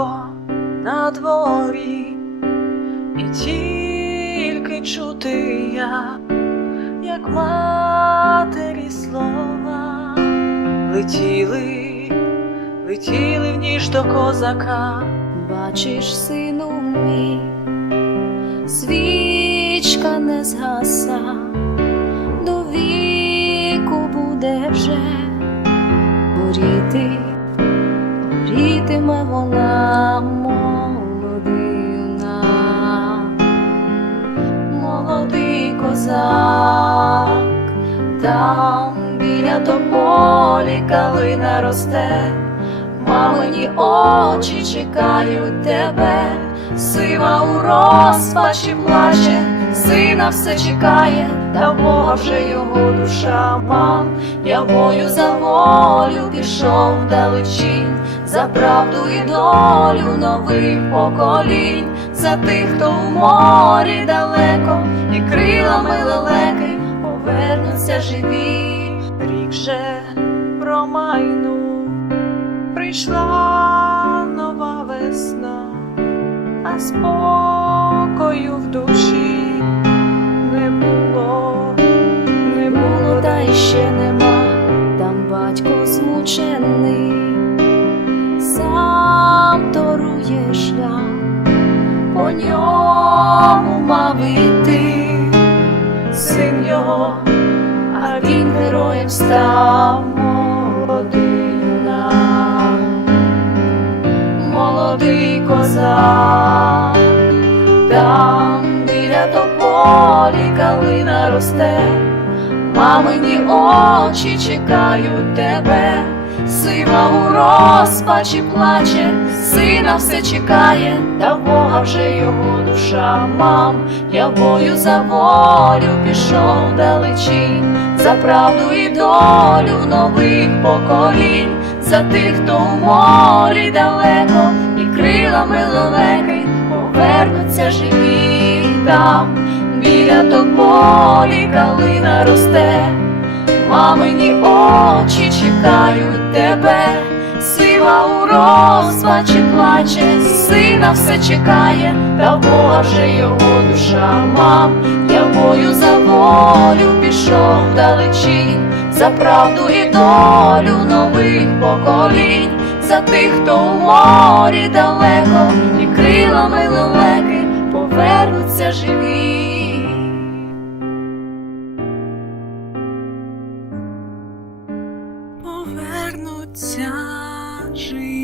тихо на дворі, і тільки чути я, як матері слова, летіли, летіли в ніж до козака. Бачиш, сину мій, свічка не згаса, до віку буде вже горіти, горітиме вона молодина, молодий козак, там біля тополі калина росте. Мамині очі чекають тебе, сива у розпачі плаче, сина все чекає, та в Бога вже його душа мам. Я бою за волю пішов вдалечінь, за правду і долю нових поколінь, за тих, хто в морі далеко, і крилами лелеки повернуться живі. Рік же промайнув, прийшла нова весна, а спокою батько змучений, сам торує шлях, по ньому мав іти, Син його, а він героєм став молодина, молодий козак, там біля тополі калина росте. Мамині очі чекають тебе, сива у розпачі плаче, сина все чекає, та в Бога вже його душа мам. Я бою за волю пішов далечінь, за правду і долю нових поколінь, за тих, хто у морі далеко, і крилами лелеки повернуться живі там. Біля тополі калина росте, мамині очі чекають тебе, сива у розпачі плаче, сина все чекає, та вже його душа. Мам. Я бою за волю пішов вдалечінь, за правду і долю нових поколінь, за тих, хто у морі далеко, і крилами лелеки повернуться живі. Повернуться живі.